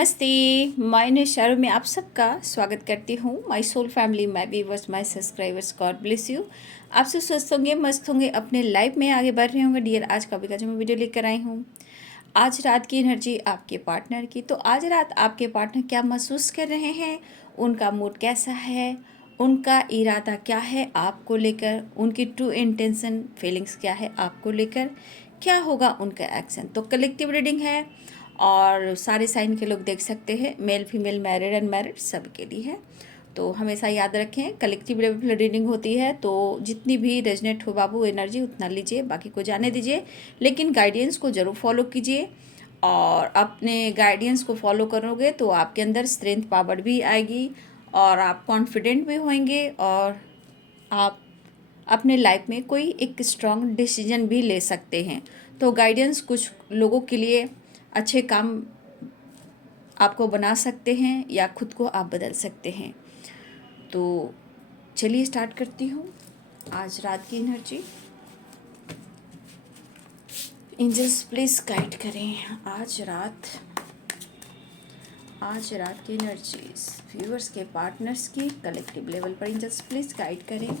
नमस्ते। माय शहर में आप सबका स्वागत करती हूँ। My soul family, my viewers, my subscribers, God bless you. आप सब स्वस्थ होंगे, मस्त होंगे, अपने लाइफ में आगे बढ़ रहे होंगे। डियर, आज का भी जो मैं वीडियो लेकर आई हूँ, आज रात की एनर्जी आपके पार्टनर की। तो आज रात आपके पार्टनर क्या महसूस कर रहे हैं, उनका मूड कैसा है, उनका इरादा क्या है आपको लेकर, उनकी ट्रू इंटेंशन फीलिंग्स क्या है आपको लेकर, क्या होगा उनका एक्शन। तो कलेक्टिव रीडिंग है और सारे साइन के लोग देख सकते हैं, मेल फीमेल, मैरिड अनमैरिड, सब के लिए है। तो हमेशा याद रखें, कलेक्टिव लेवल रीडिंग होती है तो जितनी भी रेजनेट हो बाबू एनर्जी उतना लीजिए, बाकी को जाने दीजिए, लेकिन गाइडेंस को ज़रूर फॉलो कीजिए। और अपने गाइडेंस को फॉलो करोगे तो आपके अंदर स्ट्रेंथ पावर भी आएगी और आप कॉन्फिडेंट भी होंगे और आप अपने लाइफ में कोई एक स्ट्रॉन्ग डिसीजन भी ले सकते हैं। तो गाइडेंस कुछ लोगों के लिए अच्छे काम आपको बना सकते हैं या खुद को आप बदल सकते हैं। तो चलिए स्टार्ट करती हूँ आज रात की एनर्जी। एंजल्स प्लीज़ गाइड करें आज रात की एनर्जीज व्यूअर्स के पार्टनर्स की कलेक्टिव लेवल पर। एंजल्स प्लीज़ गाइड करें,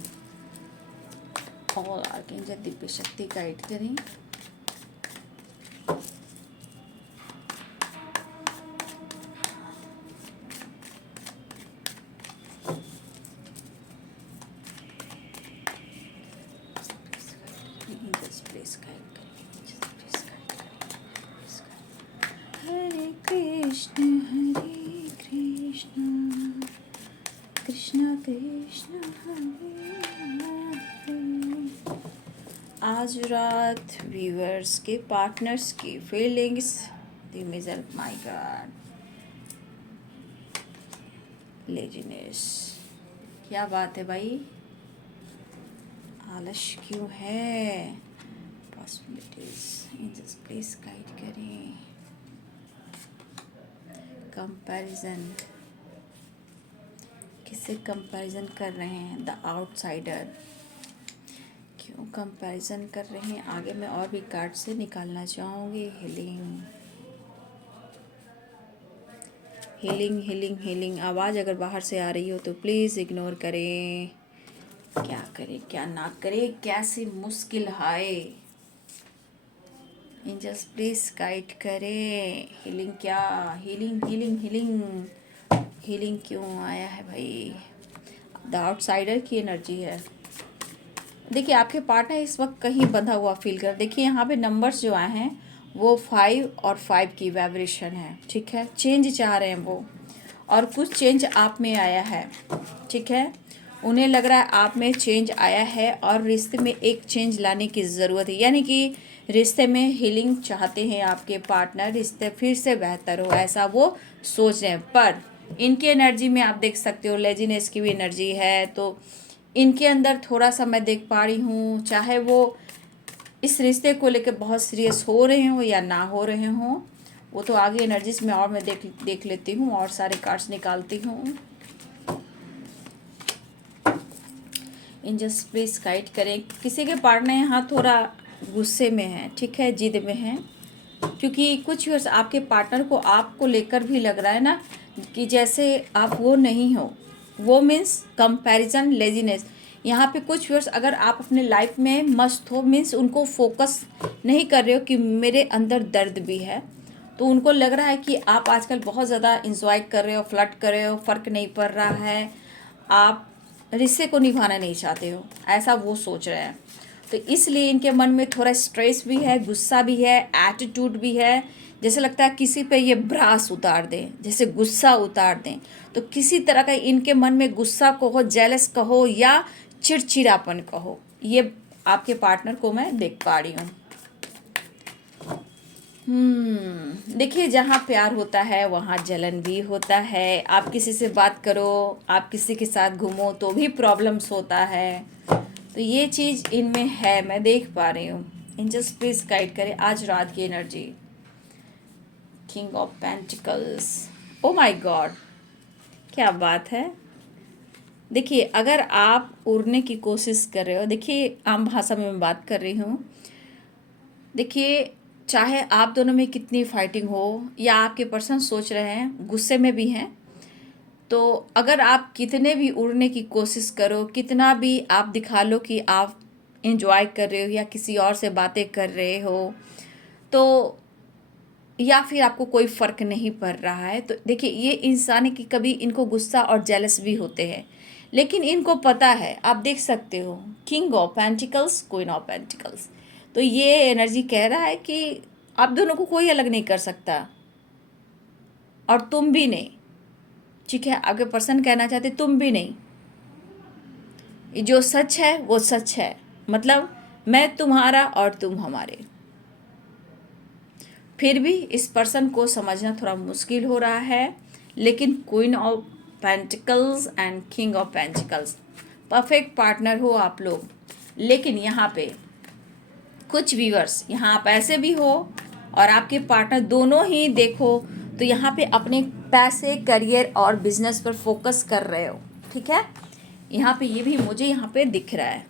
और आर्कएंजल दिव्य शक्ति गाइड करें। एंजल्स प्लीज़ गाइड करें, एंजल्स प्लीज़ गाइड करें। हरे कृष्ण कृष्ण कृष्ण हरे हरे। आज रात व्यूअर्स के पार्टनर्स की feelings, the major, my God, laziness. क्या बात है भाई, आलस क्यों है। पॉसिबिलिटीज, एंजल्स प्लीज गाइड करें। कंपैरिजन, किससे कंपैरिजन कर रहे हैं, द आउटसाइडर। क्यों कंपैरिजन कर रहे हैं, आगे मैं और भी कार्ड से निकालना चाहूँगी। Healing healing healing healing. आवाज़ अगर बाहर से आ रही हो तो प्लीज़ इग्नोर करें। क्या करें क्या ना करें, कैसी मुश्किल है। एंजल्स प्लीज गाइड करें। हीलिंग क्या, हीलिंग हीलिंग हीलिंग हीलिंग क्यों आया है भाई। द आउटसाइडर की एनर्जी है। देखिए आपके पार्टनर इस वक्त कहीं बंधा हुआ फील कर। देखिए यहाँ पे नंबर्स जो आए हैं वो 5 और 5 की वाइब्रेशन है, ठीक है। चेंज चाह रहे हैं वो, और कुछ चेंज आप में आया है, ठीक है। उन्हें लग रहा है आप में चेंज आया है और रिश्ते में एक चेंज लाने की ज़रूरत है, यानी कि रिश्ते में हीलिंग चाहते हैं आपके पार्टनर, रिश्ते फिर से बेहतर हो ऐसा वो सोच रहे हैं। पर इनकी एनर्जी में आप देख सकते हो लेजीनेस की भी एनर्जी है। तो इनके अंदर थोड़ा सा मैं देख पा रही हूँ, चाहे वो इस रिश्ते को लेकर बहुत सीरियस हो रहे हो या ना हो रहे हों, वो तो आगे एनर्जीज में और मैं देख लेती हूँ और सारे कार्ड्स निकालती हूँ। एंजल्स प्लीज गाइड करें। किसी के पार्टनर यहाँ थोड़ा गुस्से में है, ठीक है, जिद में है, क्योंकि कुछ वर्ष आपके पार्टनर को आपको लेकर भी लग रहा है ना कि जैसे आप वो नहीं हो। वो मीन्स कंपैरिजन, लेजीनेस। यहाँ पे कुछ वर्ष अगर आप अपने लाइफ में मस्त हो, मीन्स उनको फोकस नहीं कर रहे हो कि मेरे अंदर दर्द भी है। तो उनको लग रहा है कि आप आजकल बहुत ज़्यादा इंजॉय कर रहे हो, फ्लर्ट कर रहे हो, फ़र्क नहीं पड़ रहा है, आप रिश्ते को निभाना नहीं चाहते हो, ऐसा वो सोच रहे हैं। तो इसलिए इनके मन में थोड़ा स्ट्रेस भी है, गुस्सा भी है, एटीट्यूड भी है। जैसे लगता है किसी पे ये भ्रास उतार दें, जैसे गुस्सा उतार दें। तो किसी तरह का इनके मन में गुस्सा कहो, जेलस कहो या चिड़चिड़ापन कहो, ये आपके पार्टनर को मैं देख पा रही हूँ। देखिए जहाँ प्यार होता है वहाँ जलन भी होता है। आप किसी से बात करो, आप किसी के साथ घूमो तो भी प्रॉब्लम्स होता है। तो ये चीज़ इनमें है, मैं देख पा रही हूँ। एंजल्स प्लीज गाइड करें आज रात की energy. King of pentacles, oh my God, क्या बात है। देखिए अगर आप उड़ने की कोशिश कर रहे हो, देखिए आम भाषा में मैं बात कर रही हूँ। देखिए चाहे आप दोनों में कितनी फाइटिंग हो या आपके पर्सन सोच रहे हैं, गुस्से में भी हैं, तो अगर आप कितने भी उड़ने की कोशिश करो, कितना भी आप दिखा लो कि आप एंजॉय कर रहे हो या किसी और से बातें कर रहे हो, तो या फिर आपको कोई फ़र्क नहीं पड़ रहा है, तो देखिए ये इंसान है कि कभी इनको गुस्सा और जेलस भी होते हैं, लेकिन इनको पता है, आप देख सकते हो king of pentacles, queen of pentacles. तो ये एनर्जी कह रहा है कि आप दोनों को कोई अलग नहीं कर सकता और तुम भी नहीं, ठीक है। आपके पर्सन कहना चाहते तुम भी नहीं, ये जो सच है वो सच है, मतलब मैं तुम्हारा और तुम हमारे। फिर भी इस पर्सन को समझना थोड़ा मुश्किल हो रहा है, लेकिन queen of pentacles and king of pentacles perfect partner हो आप लोग। लेकिन यहाँ पे कुछ व्यूअर्स, यहाँ आप ऐसे भी हो और आपके पार्टनर दोनों ही देखो तो यहाँ पे अपने पैसे, करियर और बिजनेस पर फोकस कर रहे हो, ठीक है। यहाँ पे ये भी मुझे यहाँ पे दिख रहा है।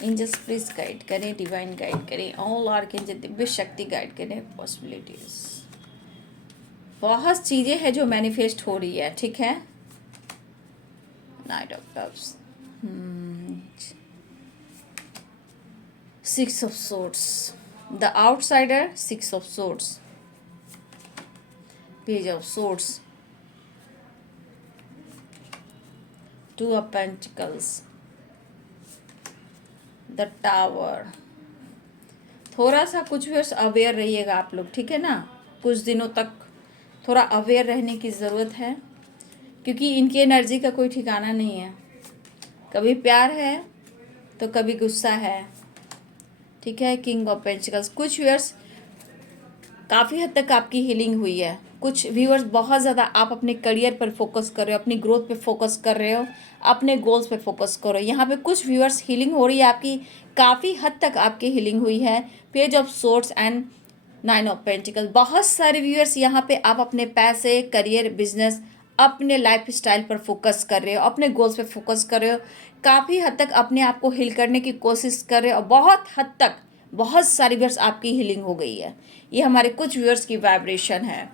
एंजल्स प्लीज गाइड करें, डिवाइन गाइड करें, ऑल आर्कएंजल दिव्य शक्ति गाइड करें, पॉसिबिलिटीज। बहुत चीज़ें हैं जो मैनिफेस्ट हो रही है, ठीक है। Night of cups, 6 of swords, the outsider, 6 of swords, page of swords, 2 of pentacles, the tower. थोड़ा सा कुछ भी अवेयर रहिएगा आप लोग, ठीक है ना। कुछ दिनों तक थोड़ा अवेयर रहने की ज़रूरत है, क्योंकि इनकी एनर्जी का कोई ठिकाना नहीं है। कभी प्यार है तो कभी गुस्सा है, ठीक है। किंग ऑफ पेंटिकल्स, कुछ व्यूअर्स काफ़ी हद तक आपकी हीलिंग हुई है, कुछ व्यूअर्स बहुत ज़्यादा आप अपने करियर पर फोकस कर रहे हो, अपनी ग्रोथ पे फोकस कर रहे हो, अपने गोल्स पे फोकस करो। यहाँ पे कुछ व्यूअर्स हीलिंग हो रही है आपकी, काफ़ी हद तक आपकी हीलिंग हुई है। Page of swords and 9 of pentacles, बहुत सारे व्यूअर्स यहाँ पे आप अपने पैसे, करियर, बिजनेस, अपने लाइफ स्टाइल पर फोकस कर रहे हो, अपने गोल्स पे फोकस कर रहे हो, काफ़ी हद तक अपने आप को हील करने की कोशिश कर रहे हो और बहुत हद तक बहुत सारी व्यूअर्स आपकी हीलिंग हो गई है। ये हमारे कुछ व्यूअर्स की वाइब्रेशन है।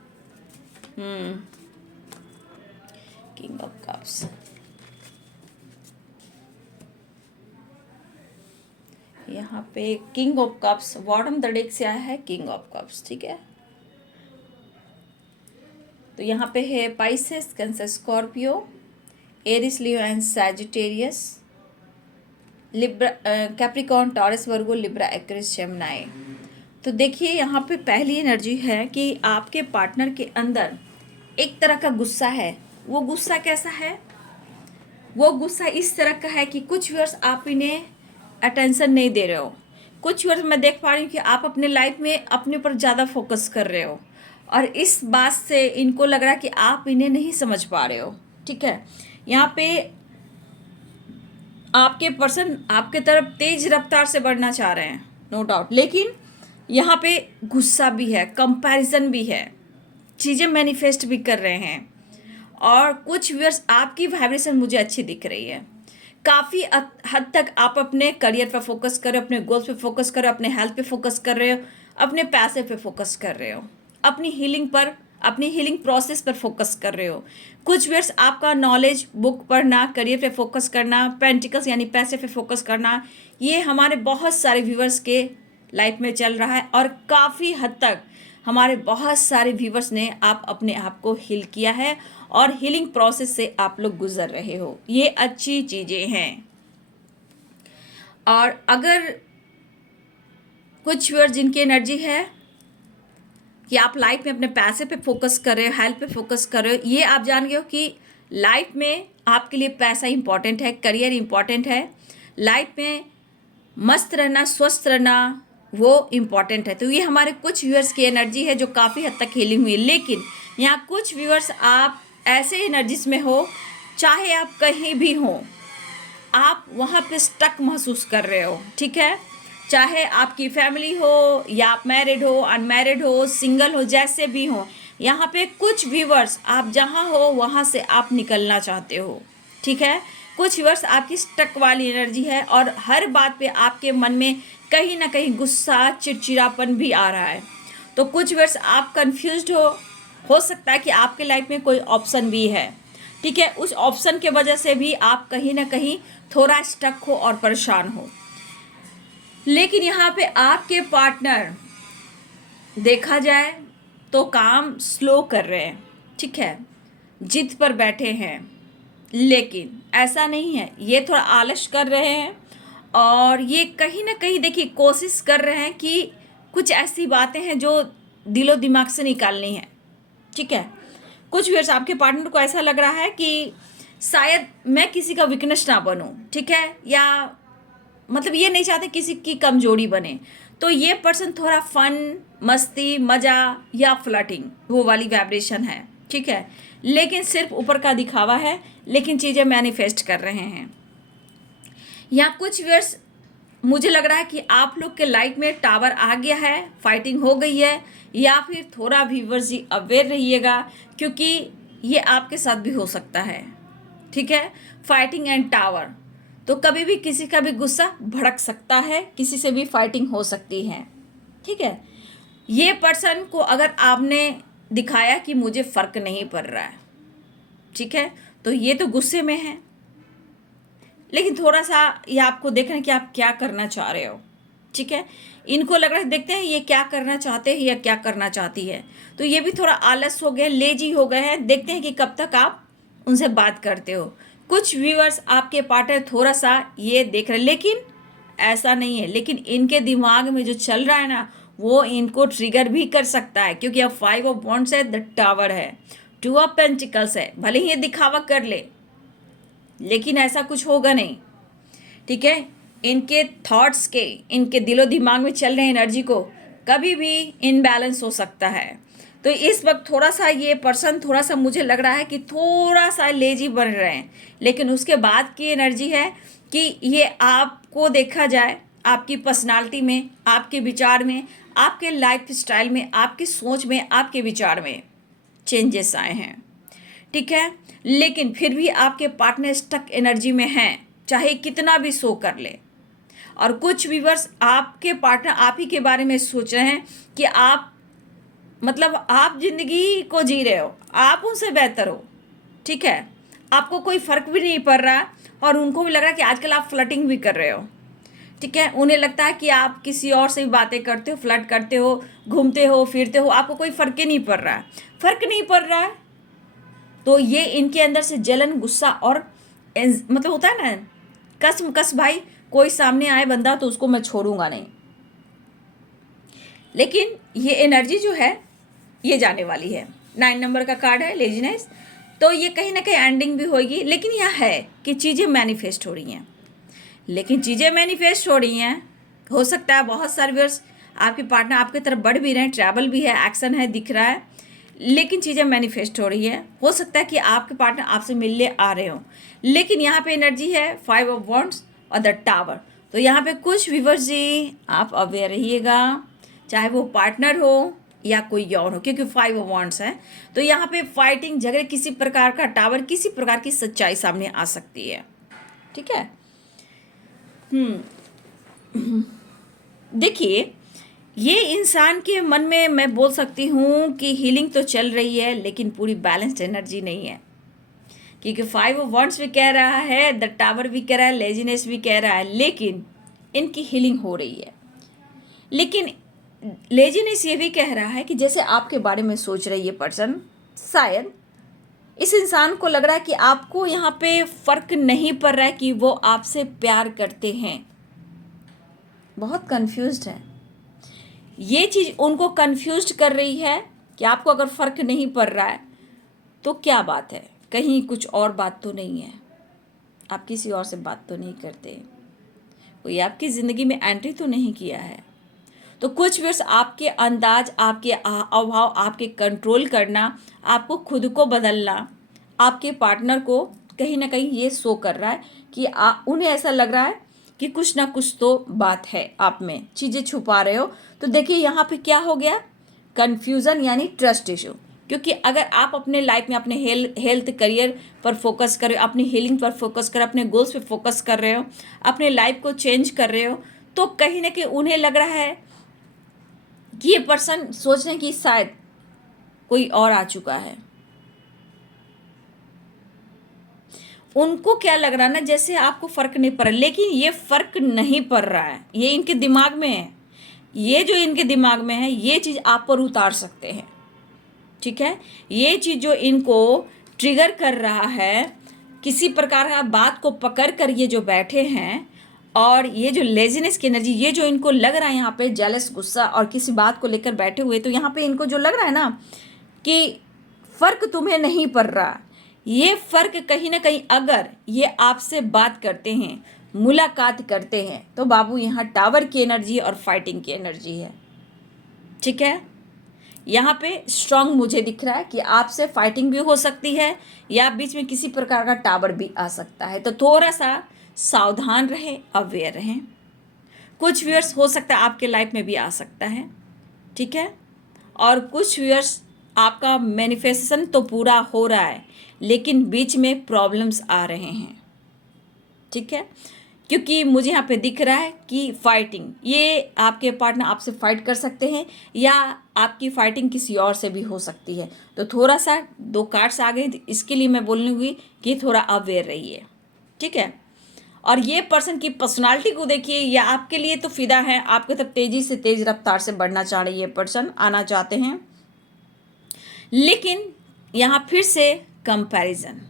किंग ऑफ कप्स, यहाँ पे king of cups bottom the deck से आया है, किंग ऑफ कप्स, ठीक है। तो यहाँ पे है Pisces, Cancer, Scorpio, Aries, Leo and Sagittarius, Libra, Capricorn, Taurus, Virgo, Libra, Aquarius, Gemini. तो देखिए यहाँ पे पहली एनर्जी है कि आपके पार्टनर के अंदर एक तरह का गुस्सा है। वो गुस्सा कैसा है? वो गुस्सा इस तरह का है कि कुछ व्यूअर्स आप इन्हें अटेंशन नहीं दे रहे हो, कुछ व्यूअर्स मैं देख पा रही हूँ कि आप अपने लाइफ में अपने ऊपर ज़्यादा फोकस कर रहे हो और इस बात से इनको लग रहा है कि आप इन्हें नहीं समझ पा रहे हो, ठीक है। यहाँ पे आपके पर्सन आपके तरफ तेज रफ्तार से बढ़ना चाह रहे हैं, नो डाउट, लेकिन यहाँ पे गुस्सा भी है, कंपैरिजन भी है, चीज़ें मैनिफेस्ट भी कर रहे हैं। और कुछ व्यूअर्स आपकी वाइब्रेशन मुझे अच्छी दिख रही है, काफ़ी हद तक आप अपने करियर पर फोकस कर रहे हो, अपने गोल्स पे फोकस कर रहे हो, अपने हेल्थ पे फोकस कर रहे हो, अपने पैसे पे फोकस कर रहे हो, अपनी हीलिंग पर, अपनी हीलिंग प्रोसेस पर फोकस कर रहे हो। कुछ व्यूअर्स आपका नॉलेज, बुक पढ़ना, करियर पे फोकस करना, पेंटिकल्स यानी पैसे पे फोकस करना, ये हमारे बहुत सारे व्यूअर्स के लाइफ में चल रहा है और काफ़ी हद तक हमारे बहुत सारे व्यूअर्स ने आप अपने आप को हील किया है और हीलिंग प्रोसेस से आप लोग गुजर रहे हो। ये अच्छी चीज़ें हैं। और अगर कुछ व्यूअर्स जिनकी एनर्जी है कि आप लाइफ में अपने पैसे पे फोकस कर रहे हो, हेल्थ पे फोकस कर रहे हो, ये आप जान गए हो कि लाइफ में आपके लिए पैसा इंपॉर्टेंट है, करियर इंपॉर्टेंट है, लाइफ में मस्त रहना, स्वस्थ रहना वो इम्पॉर्टेंट है। तो ये हमारे कुछ व्यूअर्स की एनर्जी है जो काफ़ी हद तक हीलिंग हुई। लेकिन यहाँ कुछ व्यूअर्स आप ऐसे एनर्जीज में हो, चाहे आप कहीं भी हो, आप वहाँ पे स्टक महसूस कर रहे हो, ठीक है। चाहे आपकी फैमिली हो या आप मैरिड हो, अनमैरिड हो, सिंगल हो, जैसे भी हो, यहाँ पे कुछ व्यूअर्स आप जहाँ हो वहाँ से आप निकलना चाहते हो, ठीक है। कुछ व्यूअर्स आपकी स्टक वाली एनर्जी है और हर बात पे आपके मन में कहीं ना कहीं गुस्सा, चिड़चिड़ापन भी आ रहा है। तो कुछ व्यूअर्स आप कंफ्यूज्ड हो सकता है कि आपके लाइफ में कोई ऑप्शन भी है, ठीक है। उस ऑप्शन के वजह से भी आप कहीं ना कहीं थोड़ा स्टक हो और परेशान हो। लेकिन यहाँ पे आपके पार्टनर देखा जाए तो काम स्लो कर रहे हैं, ठीक है, जिद पर बैठे हैं। लेकिन ऐसा नहीं है, ये थोड़ा आलस कर रहे हैं और ये कहीं ना कहीं देखिए कोशिश कर रहे हैं कि कुछ ऐसी बातें हैं जो दिलो दिमाग से निकालनी है, ठीक है। कुछ व्यूअर्स आपके पार्टनर को ऐसा लग रहा है कि शायद मैं किसी का वीकनेस ना बनूं, ठीक है, या मतलब ये नहीं चाहते किसी की कमजोरी बने। तो ये पर्सन थोड़ा फन, मस्ती, मज़ा या फ्लर्टिंग वो वाली वाइब्रेशन है, ठीक है। लेकिन सिर्फ ऊपर का दिखावा है, लेकिन चीज़ें मैनिफेस्ट कर रहे हैं। यहाँ कुछ व्यूअर्स मुझे लग रहा है कि आप लोग के लाइफ में टावर आ गया है, फाइटिंग हो गई है, या फिर थोड़ा व्यूअर्स जी अवेयर रहिएगा क्योंकि ये आपके साथ भी हो सकता है, ठीक है। फाइटिंग एंड टावर, तो कभी भी किसी का भी गुस्सा भड़क सकता है, किसी से भी फाइटिंग हो सकती है, ठीक है। ये पर्सन को अगर आपने दिखाया कि मुझे फ़र्क नहीं पड़ रहा है, ठीक है, तो ये तो गुस्से में है। लेकिन थोड़ा सा ये आपको देख रहे हैं कि आप क्या करना चाह रहे हो, ठीक है। इनको लग रहा है, देखते हैं ये क्या करना चाहते हैं या क्या करना चाहती है। तो ये भी थोड़ा आलस हो गए, लेजी हो गए हैं। देखते हैं कि कब तक आप उनसे बात करते हो। कुछ व्यूअर्स आपके पार्टनर थोड़ा सा ये देख रहे हैं, लेकिन ऐसा नहीं है। लेकिन इनके दिमाग में जो चल रहा है ना, वो इनको ट्रिगर भी कर सकता है क्योंकि अब 5 ऑफ वॉन्ड्स है, द टावर है, 2 ऑफ पेंटिकल्स है। भले ही ये दिखावा कर ले लेकिन ऐसा कुछ होगा नहीं, ठीक है। इनके थॉट्स के, इनके दिलो दिमाग में चल रहे एनर्जी को कभी भी इनबैलेंस हो सकता है। तो इस वक्त थोड़ा सा ये पर्सन थोड़ा सा मुझे लग रहा है कि थोड़ा सा लेजी बन रहे हैं। लेकिन उसके बाद की एनर्जी है कि ये आपको देखा जाए, आपकी पर्सनालिटी में, आपके विचार में, आपके लाइफ स्टाइल में, आपकी सोच में, आपके विचार में चेंजेस आए हैं, ठीक है। लेकिन फिर भी आपके पार्टनर स्टक एनर्जी में हैं, चाहे कितना भी शो कर ले। और कुछ व्यूअर्स आपके पार्टनर आप ही के बारे में सोच रहे हैं कि आप मतलब आप जिंदगी को जी रहे हो, आप उनसे बेहतर हो, ठीक है। आपको कोई फर्क भी नहीं पड़ रहा और उनको भी लग रहा है कि आजकल आप फ्लर्टिंग भी कर रहे हो, ठीक है। उन्हें लगता है कि आप किसी और से भी बातें करते हो, फ्लर्ट करते हो, घूमते हो, फिरते हो, आपको कोई फर्क ही नहीं पड़ रहा है। फर्क नहीं पड़ रहा है तो ये इनके अंदर से जलन, गुस्सा और मतलब होता है ना कस भाई, कोई सामने आए बंदा तो उसको मैं छोड़ूंगा नहीं। लेकिन ये एनर्जी जो है ये जाने वाली है। 9 नंबर का कार्ड है, लेजीनेस। तो ये कहीं ना कहीं एंडिंग भी होगी। लेकिन यह है कि चीज़ें मैनिफेस्ट हो रही हैं। लेकिन चीज़ें मैनिफेस्ट हो रही हैं, हो सकता है बहुत सारे व्यूअर्स आपके पार्टनर आपकी तरफ बढ़ भी रहे हैं, ट्रैवल भी है, एक्शन है, दिख रहा है। लेकिन चीज़ें मैनिफेस्ट हो रही है। हो सकता है कि आपके पार्टनर आपसे मिलने आ रहे हो। लेकिन यहाँ पे एनर्जी है 5 ऑफ वॉन्ड्स और द टावर। तो यहाँ पे कुछ व्यूअर्स जी आप अवेयर रहिएगा, चाहे वो पार्टनर हो या कोई और हो, क्योंकि 5 ऑफ वॉन्ड्स है। तो यहाँ पे फाइटिंग, झगड़े, किसी प्रकार का टावर, किसी प्रकार की सच्चाई सामने आ सकती है, ठीक है। देखिए ये इंसान के मन में मैं बोल सकती हूँ कि हीलिंग तो चल रही है लेकिन पूरी बैलेंस्ड एनर्जी नहीं है। क्योंकि 5 ऑफ वॉन्ड्स भी कह रहा है, द टावर भी कह रहा है, लेजीनेस भी कह रहा है, लेकिन इनकी हीलिंग हो रही है। लेकिन लेजीनेस ये भी कह रहा है कि जैसे आपके बारे में सोच रही है पर्सन, शायद इस इंसान को लग रहा है कि आपको यहाँ पे फ़र्क नहीं पड़ रहा है कि वो आपसे प्यार करते हैं। बहुत कंफ्यूज्ड है। ये चीज़ उनको कंफ्यूज कर रही है कि आपको अगर फ़र्क नहीं पड़ रहा है तो क्या बात है, कहीं कुछ और बात तो नहीं है, आप किसी और से बात तो नहीं करते, कोई आपकी ज़िंदगी में एंट्री तो नहीं किया है। तो कुछ व्यूअर्स आपके अंदाज, आपके अभाव, आपके कंट्रोल करना, आपको खुद को बदलना, आपके पार्टनर को कहीं ना कहीं ये शो कर रहा है कि उन्हें ऐसा लग रहा है कि कुछ ना कुछ तो बात है, आप में चीज़ें छुपा रहे हो। तो देखिए यहाँ पे क्या हो गया, कन्फ्यूज़न यानी ट्रस्ट इशू। क्योंकि अगर आप अपने लाइफ में अपने हेल्थ करियर पर फोकस कर रहे हो, अपनी हीलिंग पर फोकस कर रहे हो, अपने गोल्स पे फोकस कर रहे हो, अपने लाइफ को चेंज कर रहे हो, तो कहीं ना कहीं उन्हें लग रहा है कि ये पर्सन सोच रहे हैं कि शायद कोई और आ चुका है। उनको क्या लग रहा है ना, जैसे आपको फर्क नहीं पड़ रहा, लेकिन ये फर्क नहीं पड़ रहा है, ये इनके दिमाग में है। ये जो इनके दिमाग में है ये चीज़ आप पर उतार सकते हैं, ठीक है। ये चीज़ जो इनको ट्रिगर कर रहा है, किसी प्रकार का बात को पकड़ कर ये जो बैठे हैं, और ये जो लेजीनेस की एनर्जी, ये जो इनको लग रहा है यहाँ पे जेलस, गुस्सा और किसी बात को लेकर बैठे हुए, तो यहाँ पे इनको जो लग रहा है ना कि फ़र्क तुम्हें नहीं पड़ रहा, ये फ़र्क कहीं ना कहीं अगर ये आपसे बात करते हैं, मुलाकात करते हैं, तो बाबू यहाँ टावर की एनर्जी और फाइटिंग की एनर्जी है, ठीक है। यहाँ पे स्ट्रांग मुझे दिख रहा है कि आपसे फाइटिंग भी हो सकती है या बीच में किसी प्रकार का टावर भी आ सकता है, तो थोड़ा सा सावधान रहें, अवेयर रहें। कुछ व्यूअर्स हो सकता है आपके लाइफ में भी आ सकता है, ठीक है। और कुछ व्यूअर्स आपका मैनिफेस्टेशन तो पूरा हो रहा है, लेकिन बीच में प्रॉब्लम्स आ रहे हैं, ठीक है। क्योंकि मुझे यहाँ पे दिख रहा है कि फाइटिंग, ये आपके पार्टनर आपसे फाइट कर सकते हैं या आपकी फाइटिंग किसी और से भी हो सकती है। तो थोड़ा सा 2 कार्ड्स आ गए, इसके लिए मैं बोलूँगी कि थोड़ा अवेयर रहिए, ठीक है। और ये पर्सन की पर्सनालिटी को देखिए, ये आपके लिए तो फिदा है, आपके तब तेज़ी से तेज़ रफ्तार से बढ़ना चाह रही है, पर्सन आना चाहते हैं, लेकिन यहाँ फिर से कंपैरिजन।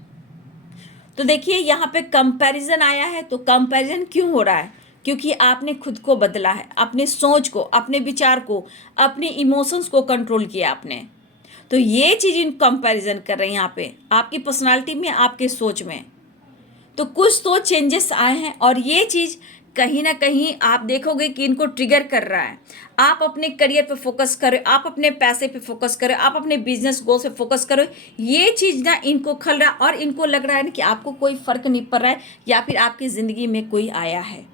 तो देखिए यहाँ पे कंपैरिजन आया है, तो कंपैरिजन क्यों हो रहा है? क्योंकि आपने खुद को बदला है, अपने सोच को, अपने विचार को, अपने इमोशंस को कंट्रोल किया आपने। तो ये चीज़ इन कंपैरिजन कर रहे हैं यहाँ पे आपकी पर्सनालिटी में, आपके सोच में। तो कुछ तो चेंजेस आए हैं, और ये चीज़ कहीं ना कहीं आप देखोगे कि इनको ट्रिगर कर रहा है। आप अपने करियर पे फोकस करो, आप अपने पैसे पे फोकस करो, आप अपने बिजनेस गोल पे फोकस करो, ये चीज़ ना इनको खल रहा है, और इनको लग रहा है ना कि आपको कोई फ़र्क नहीं पड़ रहा है या फिर आपकी ज़िंदगी में कोई आया है।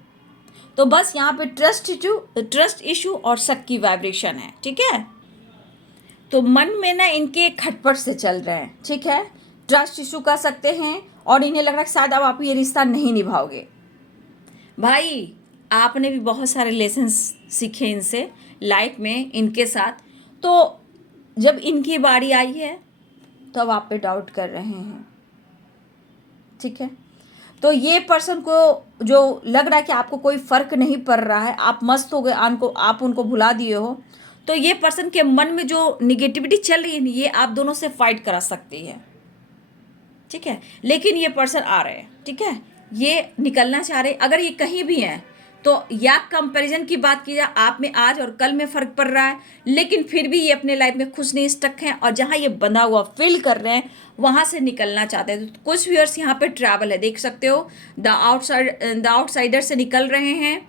तो बस यहाँ पे ट्रस्ट इशू और शक की वाइब्रेशन है, ठीक है। तो मन में ना इनके खटपट से चल रहे हैं, ठीक है। ट्रस्ट इशू कर सकते हैं, और इन्हें लग रहा है शायद अब आप ये रिश्ता नहीं निभाओगे। भाई आपने भी बहुत सारे लेसन्स सीखे इनसे लाइफ में, इनके साथ। तो जब इनकी बारी आई है तो अब आप पे डाउट कर रहे हैं, ठीक है। तो ये पर्सन को जो लग रहा है कि आपको कोई फ़र्क नहीं पड़ रहा है, आप मस्त हो गए, आप उनको भुला दिए हो, तो ये पर्सन के मन में जो निगेटिविटी चल रही है ये आप दोनों से फाइट करा सकती है, ठीक है। लेकिन ये पर्सन आ रहे हैं, ठीक है, ये निकलना चाह रहे। अगर ये कहीं भी हैं तो या कंपैरिजन की बात की जाए, आप में आज और कल में फ़र्क पड़ रहा है, लेकिन फिर भी ये अपने लाइफ में खुश नहीं, स्टक हैं, और जहाँ ये बंधा हुआ फील कर रहे हैं वहाँ से निकलना चाहते हैं। तो कुछ व्यूअर्स यहाँ पे ट्रैवल है, देख सकते हो, द आउटसाइडर से निकल रहे हैं,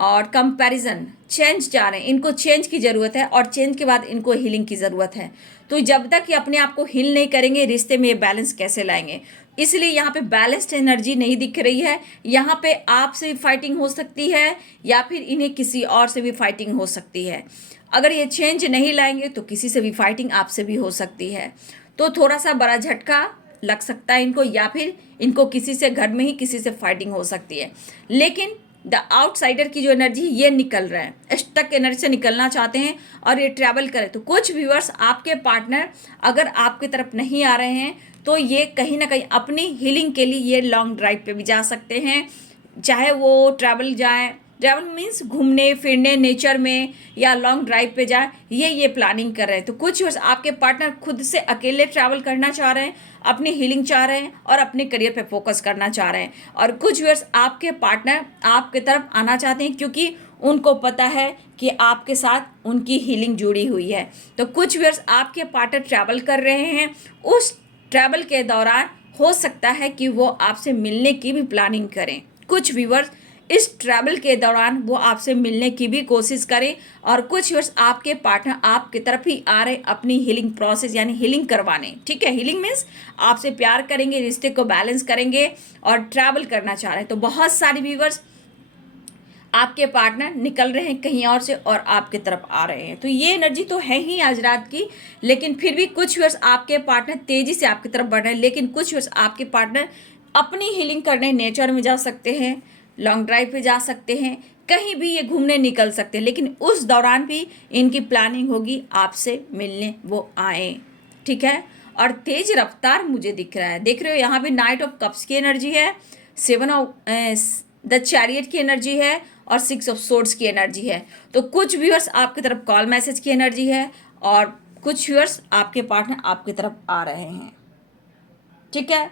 और कंपैरिजन चेंज चाह रहे हैं, इनको चेंज की ज़रूरत है, और चेंज के बाद इनको हीलिंग की ज़रूरत है। तो जब तक ये अपने आप को हील नहीं करेंगे, रिश्ते में ये बैलेंस कैसे लाएंगे? इसलिए यहाँ पे बैलेंस्ड एनर्जी नहीं दिख रही है। यहाँ पे आपसे भी फाइटिंग हो सकती है, या फिर इन्हें किसी और से भी फाइटिंग हो सकती है। अगर ये चेंज नहीं लाएंगे तो किसी से भी फाइटिंग आपसे भी हो सकती है। तो थोड़ा सा बड़ा झटका लग सकता है इनको, या फिर इनको किसी से घर में ही किसी से फाइटिंग हो सकती है। लेकिन द आउटसाइडर की जो एनर्जी ये निकल रहा है, स्टक एनर्जी से निकलना चाहते हैं और ये ट्रैवल करें। तो कुछ व्यूअर्स आपके पार्टनर अगर आपकी तरफ नहीं आ रहे हैं तो ये कहीं ना कहीं अपनी हीलिंग के लिए ये लॉन्ग ड्राइव पे भी जा सकते हैं, चाहे वो ट्रैवल जाए, ट्रैवल मीन्स घूमने फिरने नेचर में, या लॉन्ग ड्राइव पे जाए, ये प्लानिंग कर रहे हैं। तो कुछ व्यूअर्स आपके पार्टनर खुद से अकेले ट्रैवल करना चाह रहे हैं, अपनी हीलिंग चाह रहे हैं और अपने करियर पे फोकस करना चाह रहे हैं। और कुछ व्यूअर्स आपके पार्टनर आपके तरफ आना चाहते हैं, क्योंकि उनको पता है कि आपके साथ उनकी हीलिंग जुड़ी हुई है। तो कुछ व्यूअर्स आपके पार्टनर ट्रैवल कर रहे हैं, उस ट्रैवल के दौरान हो सकता है कि वो आपसे मिलने की भी प्लानिंग करें। कुछ व्यूअर्स इस ट्रैवल के दौरान वो आपसे मिलने की भी कोशिश करें, और कुछ व्यूअर्स आपके पार्टनर आपकी तरफ ही आ रहे अपनी हीलिंग प्रोसेस यानी हीलिंग करवाने, ठीक है। हीलिंग मीन्स आपसे प्यार करेंगे, रिश्ते को बैलेंस करेंगे और ट्रैवल करना चाह रहे हैं। तो बहुत सारे व्यूअर्स आपके पार्टनर निकल रहे हैं कहीं और से और आपके तरफ आ रहे हैं। तो ये एनर्जी तो है ही आज रात की, लेकिन फिर भी कुछ व्यूअर्स आपके पार्टनर तेजी से आपकी तरफ बढ़ रहे हैं, लेकिन कुछ व्यूअर्स आपके पार्टनर अपनी हीलिंग करने नेचर में जा सकते हैं, लॉन्ग ड्राइव पे जा सकते हैं, कहीं भी ये घूमने निकल सकते हैं, लेकिन उस दौरान भी इनकी प्लानिंग होगी आपसे मिलने वो आए, ठीक है। और तेज रफ्तार मुझे दिख रहा है, देख रहे हो यहाँ पे नाइट ऑफ कप्स की एनर्जी है, 7 ऑफ द चैरियट की एनर्जी है और 6 ऑफ सोर्ड्स की एनर्जी है। तो कुछ व्यूअर्स आपकी तरफ कॉल मैसेज की एनर्जी है और कुछ व्यूअर्स आपके पार्टनर आपकी तरफ आ रहे हैं, ठीक है।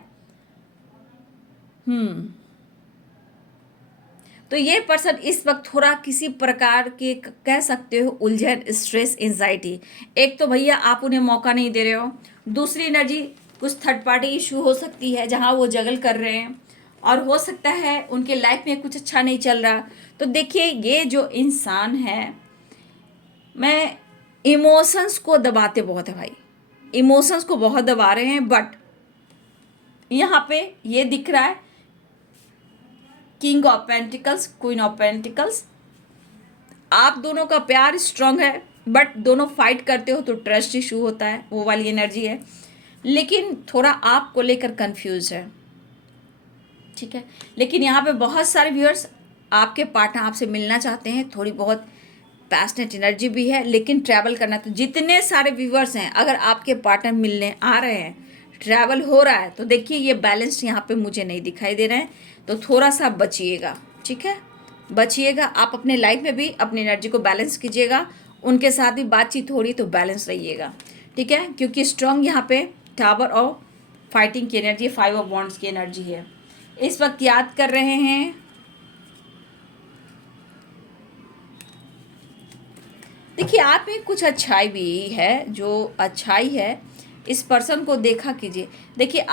तो ये पर्सन इस वक्त थोड़ा किसी प्रकार के कह सकते हो उलझन, स्ट्रेस, एंजाइटी। एक तो भैया आप उन्हें मौका नहीं दे रहे हो, दूसरी एनर्जी कुछ थर्ड पार्टी इशू हो सकती है जहाँ वो जगल कर रहे हैं, और हो सकता है उनके लाइफ में कुछ अच्छा नहीं चल रहा। तो देखिए ये जो इंसान है, मैं इमोशंस को दबाते बहुत है भाई, इमोशंस को बहुत दबा रहे हैं, बट यहाँ पे ये दिख रहा है king of pentacles, queen of pentacles. आप दोनों का प्यार स्ट्रांग है, बट दोनों फाइट करते हो तो ट्रस्ट इशू होता है, वो वाली एनर्जी है, लेकिन थोड़ा आपको लेकर कंफ्यूज है, ठीक है। लेकिन यहाँ पे बहुत सारे व्यूअर्स आपके पार्टनर आपसे मिलना चाहते हैं, थोड़ी बहुत पैशनेट एनर्जी भी है, लेकिन ट्रैवल करना। तो जितने सारे व्यूअर्स हैं, अगर आपके पार्टनर मिलने आ रहे हैं, ट्रैवल हो रहा है, तो देखिए ये बैलेंस यहाँ पे मुझे नहीं दिखाई दे रहे हैं, तो थोड़ा सा बचिएगा, ठीक है, बचिएगा। आप अपने लाइफ में भी अपनी एनर्जी को बैलेंस कीजिएगा, उनके साथ भी बातचीत हो रही तो बैलेंस रहिएगा, ठीक है, क्योंकि स्ट्रॉन्ग यहाँ पे टावर और फाइटिंग की एनर्जी, 5 ऑफ वॉन्ड्स की एनर्जी है। इस वक्त याद कर रहे हैं, देखिए आप में कुछ अच्छाई भी है, जो अच्छाई है इस पर्सन को देखा कीजिए। देखिए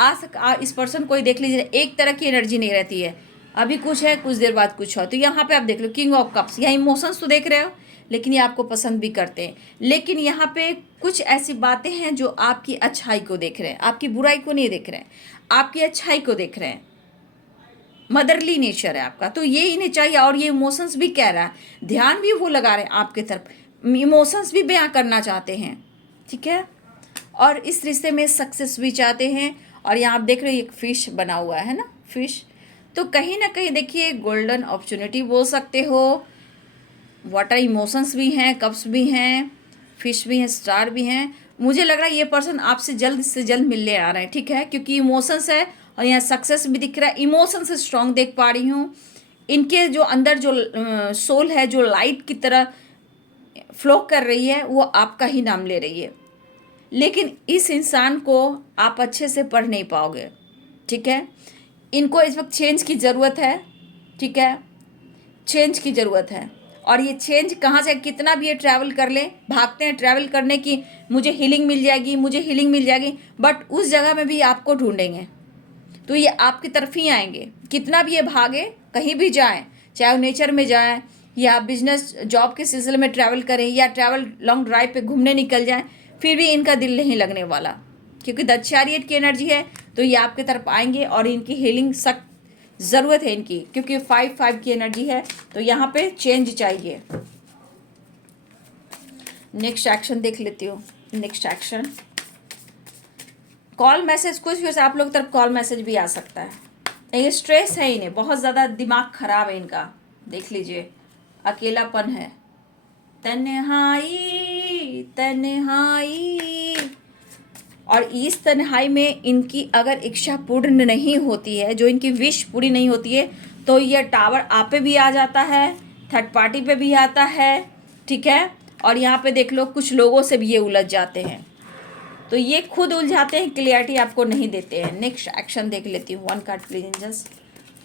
इस पर्सन को ही देख लीजिए, एक तरह की एनर्जी नहीं रहती है, अभी कुछ है कुछ देर बाद कुछ हो। तो यहाँ पे आप देख लो किंग ऑफ कप्स, यहाँ इमोशंस तो देख रहे हो, लेकिन ये आपको पसंद भी करते हैं, लेकिन यहाँ पे कुछ ऐसी बातें हैं जो आपकी अच्छाई को देख रहे हैं, आपकी बुराई को नहीं देख रहे हैं, आपकी अच्छाई को देख रहे हैं। मदरली नेचर है आपका, तो ये इन्हें चाहिए, और ये इमोशंस भी कह रहा है, ध्यान भी वो लगा रहे हैं आपके तरफ, इमोशंस भी बयां करना चाहते हैं, ठीक है, और इस रिश्ते में सक्सेस भी चाहते हैं। और यहाँ आप देख रहे हो एक फिश बना हुआ है ना, फिश, तो कहीं ना कहीं देखिए गोल्डन अपॉर्चुनिटी बोल सकते हो, वाटर इमोशंस भी हैं, कप्स भी हैं, फिश भी हैं, स्टार भी हैं। मुझे लग रहा है ये पर्सन आपसे जल्द से जल्द मिलने आ रहे हैं, ठीक है, क्योंकि इमोशंस है और यहाँ सक्सेस भी दिख रहा है, इमोशन से स्ट्रांग देख पा रही हूँ। इनके जो अंदर जो सोल है, जो लाइट की तरह फ्लो कर रही है, वो आपका ही नाम ले रही है, लेकिन इस इंसान को आप अच्छे से पढ़ नहीं पाओगे, ठीक है। इनको इस वक्त चेंज की ज़रूरत है, ठीक है, चेंज की ज़रूरत है। और ये चेंज कहाँ से, कितना भी ये ट्रैवल कर लें, भागते हैं ट्रैवल करने की, मुझे हीलिंग मिल जाएगी, मुझे हीलिंग मिल जाएगी, बट उस जगह में भी आपको ढूंढेंगे, तो ये आपकी तरफ ही आएंगे। कितना भी ये भागे, कहीं भी जाएं, चाहे वो नेचर में जाएं या बिजनेस जॉब के सिलसिले में ट्रैवल करें या ट्रैवल लॉन्ग ड्राइव पे घूमने निकल जाएं, फिर भी इनका दिल नहीं लगने वाला, क्योंकि द चैरियट की एनर्जी है, तो ये आपकी तरफ आएंगे और इनकी हीलिंग सख्त ज़रूरत है इनकी, क्योंकि 5 की एनर्जी है, तो यहाँ पे चेंज चाहिए। नेक्स्ट एक्शन देख लेती हूँ। नेक्स्ट एक्शन कॉल मैसेज, कुछ भी आप लोग तरफ कॉल मैसेज भी आ सकता है। ये स्ट्रेस है इन्हें, बहुत ज़्यादा दिमाग खराब है इनका, देख लीजिए, अकेलापन है, तन्हाई तन्हाई, और इस तन्हाई में इनकी अगर इच्छा पूर्ण नहीं होती है, जो इनकी विश पूरी नहीं होती है, तो यह टावर आप पे भी आ जाता है, थर्ड पार्टी पे भी आता है, ठीक है, और यहाँ पे देख लो कुछ लोगों से भी ये उलझ जाते हैं, तो ये खुद उलझाते हैं, क्लियरिटी आपको नहीं देते हैं। नेक्स्ट एक्शन देख लेती हूँ, 1 कार्ड प्लीज एंजल्स।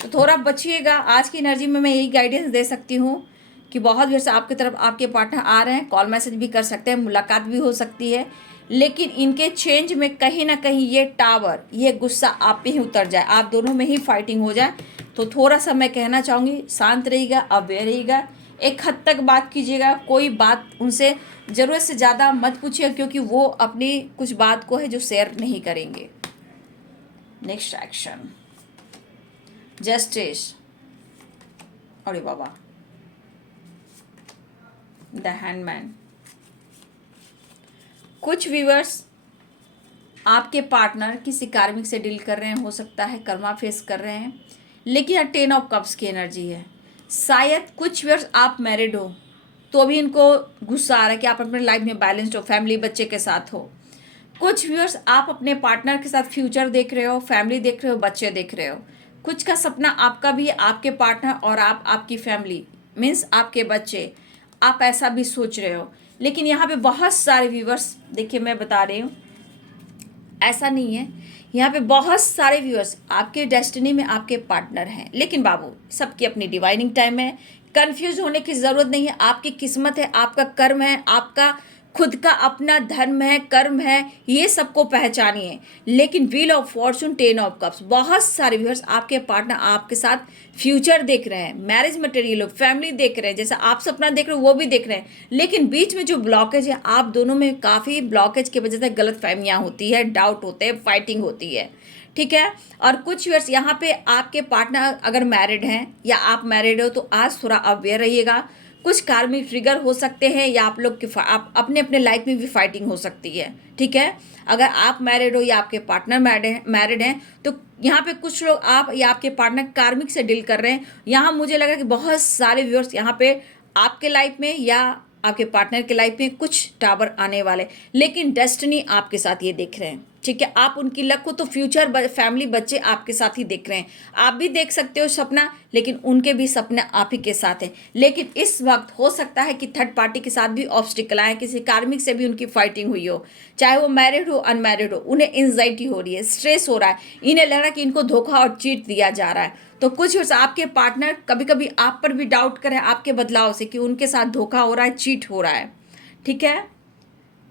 तो थोड़ा बचिएगा, आज की एनर्जी में मैं यही गाइडेंस दे सकती हूँ कि बहुत देर से आपकी तरफ आपके पार्टनर आ रहे हैं, कॉल मैसेज भी कर सकते हैं, मुलाकात भी हो सकती है, लेकिन इनके चेंज में कहीं ना कहीं ये टावर, ये गुस्सा आप पे ही उतर जाए, आप दोनों में ही फाइटिंग हो जाए। तो थोड़ा सा मैं कहना चाहूँगी, शांत रहिएगा, अवेयर रहिएगा, एक हद तक बात कीजिएगा, कोई बात उनसे ज़रूरत से ज़्यादा मत पूछिए, क्योंकि वो अपनी कुछ बात को है जो शेयर नहीं करेंगे। नेक्स्ट एक्शन जस्टिस, अरे बाबा, द हैंडमैन। कुछ व्यूअर्स आपके पार्टनर किसी कार्मिक से डील कर रहे हैं, हो सकता है कर्मा फेस कर रहे हैं, लेकिन यहाँ 10 ऑफ कप्स की एनर्जी है। शायद कुछ व्यूअर्स आप मैरिड हो तो भी इनको गुस्सा आ रहा है कि आप अपने लाइफ में बैलेंस्ड हो, फैमिली बच्चे के साथ हो। कुछ व्यूअर्स आप अपने पार्टनर के साथ फ्यूचर देख रहे हो, फैमिली देख रहे हो, बच्चे देख रहे हो। कुछ का सपना आपका भी है, आपके पार्टनर और आप, आपकी फैमिली मीन्स आपके बच्चे, आप ऐसा भी सोच रहे हो। लेकिन यहाँ पे बहुत सारे व्यूअर्स, देखिए मैं बता रही हूँ, ऐसा नहीं है। यहाँ पे बहुत सारे व्यूअर्स आपके डेस्टिनी में आपके पार्टनर हैं, लेकिन बाबू सबकी अपनी डिवाइनिंग टाइम है। कंफ्यूज होने की ज़रूरत नहीं है। आपकी किस्मत है, आपका कर्म है, आपका खुद का अपना धर्म है, कर्म है, ये सबको पहचानिए। लेकिन wheel of Fortune, 10 of cups, बहुत सारे व्यूअर्स आपके पार्टनर आपके साथ फ्यूचर देख रहे हैं, मैरिज मटेरियल, फैमिली देख रहे हैं, जैसा आप सपना देख रहे हो वो भी देख रहे हैं। लेकिन बीच में जो ब्लॉकेज है, आप दोनों में काफ़ी ब्लॉकेज की वजह से गलत फहमियाँ होती है, डाउट होते हैं, फाइटिंग होती है, ठीक है। और कुछ व्यूअर्स यहाँ पे आपके पार्टनर अगर मैरिड हैं या आप मैरिड हो तो आज थोड़ा अवेयर रहिएगा। कुछ कार्मिक ट्रिगर हो सकते हैं या आप लोग की आप अपने अपने लाइफ में भी फाइटिंग हो सकती है, ठीक है। अगर आप मैरिड हो या आपके पार्टनर मैरिड हैं तो यहाँ पे कुछ लोग आप या आपके पार्टनर कार्मिक से डील कर रहे हैं। यहाँ मुझे लगा कि बहुत सारे व्यूअर्स यहाँ पे आपके लाइफ में या आपके पार्टनर के लाइफ में कुछ टावर आने वाले, लेकिन डेस्टिनी आपके साथ ये देख रहे हैं, ठीक है। आप उनकी लक को तो फ्यूचर फैमिली बच्चे आपके साथ ही देख रहे हैं। आप भी देख सकते हो सपना, लेकिन उनके भी सपने आप ही के साथ हैं। लेकिन इस वक्त हो सकता है कि थर्ड पार्टी के साथ भी ऑब्स्टिकल आए, किसी कार्मिक से भी उनकी फाइटिंग हुई हो, चाहे वो मैरिड हो अनमैरिड हो। उन्हें एंजाइटी हो रही है, स्ट्रेस हो रहा है, इन्हें लग रहा है कि इनको धोखा और चीट दिया जा रहा है। तो कुछ आपके पार्टनर कभी कभी आप पर भी डाउट करें आपके बदलाव से कि उनके साथ धोखा हो रहा है, चीट हो रहा है, ठीक है।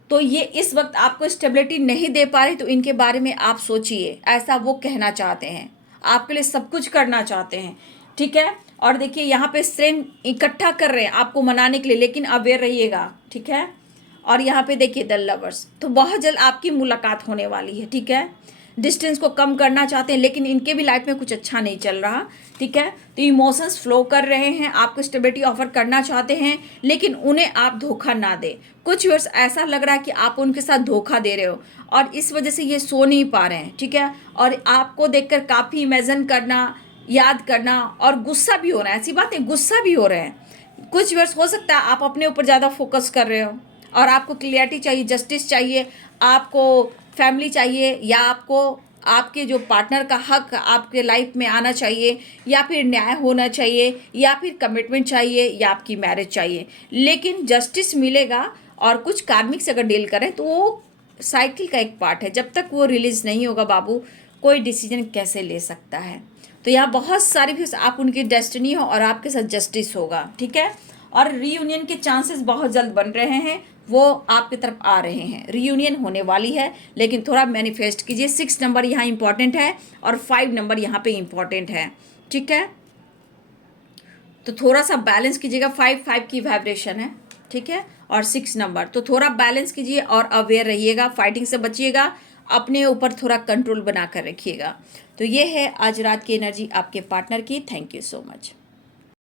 तो ये इस वक्त आपको स्टेबिलिटी नहीं दे पा रहे, तो इनके बारे में आप सोचिए। ऐसा वो कहना चाहते हैं, आपके लिए सब कुछ करना चाहते हैं, ठीक है। और देखिए यहाँ पे स्ट्रेंथ इकट्ठा कर रहे हैं आपको मनाने के लिए, लेकिन अवेयर रहिएगा, ठीक है। और यहाँ पे देखिए द लवर्स, तो बहुत जल्द आपकी मुलाकात होने वाली है, ठीक है। डिस्टेंस को कम करना चाहते हैं, लेकिन इनके भी लाइफ में कुछ अच्छा नहीं चल रहा, ठीक है। तो इमोशंस फ्लो कर रहे हैं, आपको स्टेबिलिटी ऑफर करना चाहते हैं, लेकिन उन्हें आप धोखा ना दें। कुछ व्यूअर्स ऐसा लग रहा है कि आप उनके साथ धोखा दे रहे हो और इस वजह से ये सो नहीं पा रहे हैं, ठीक है। और आपको देखकर काफ़ी इमेजिन करना, याद करना और गुस्सा भी हो रहा है। ऐसी बात है, गुस्सा भी हो रहे हैं। कुछ व्यूअर्स हो सकता है आप अपने ऊपर ज़्यादा फोकस कर रहे हो और आपको क्लियरिटी चाहिए, जस्टिस चाहिए, आपको फैमिली चाहिए, या आपको आपके जो पार्टनर का हक आपके लाइफ में आना चाहिए, या फिर न्याय होना चाहिए, या फिर कमिटमेंट चाहिए, या आपकी मैरिज चाहिए। लेकिन जस्टिस मिलेगा। और कुछ कार्मिक से अगर डील करें तो वो साइकिल का एक पार्ट है, जब तक वो रिलीज नहीं होगा बाबू कोई डिसीजन कैसे ले सकता है। तो यहाँ बहुत सारे भी आप उनकी डेस्टिनी हो और आपके साथ जस्टिस होगा, ठीक है। और रीयूनियन के चांसेस बहुत जल्द बन रहे हैं, वो आपकी तरफ आ रहे हैं, रीयूनियन होने वाली है। लेकिन थोड़ा मैनिफेस्ट कीजिए। 6 नंबर यहाँ इंपॉर्टेंट है और 5 नंबर यहाँ पे इंपॉर्टेंट है, ठीक है। तो थोड़ा सा बैलेंस कीजिएगा। 5 की वाइब्रेशन है, ठीक है, और 6 नंबर, तो थोड़ा बैलेंस कीजिए और अवेयर रहिएगा, फाइटिंग से बचिएगा, अपने ऊपर थोड़ा कंट्रोल बना कर रखिएगा। तो ये है आज रात की एनर्जी आपके पार्टनर की। Thank you so much.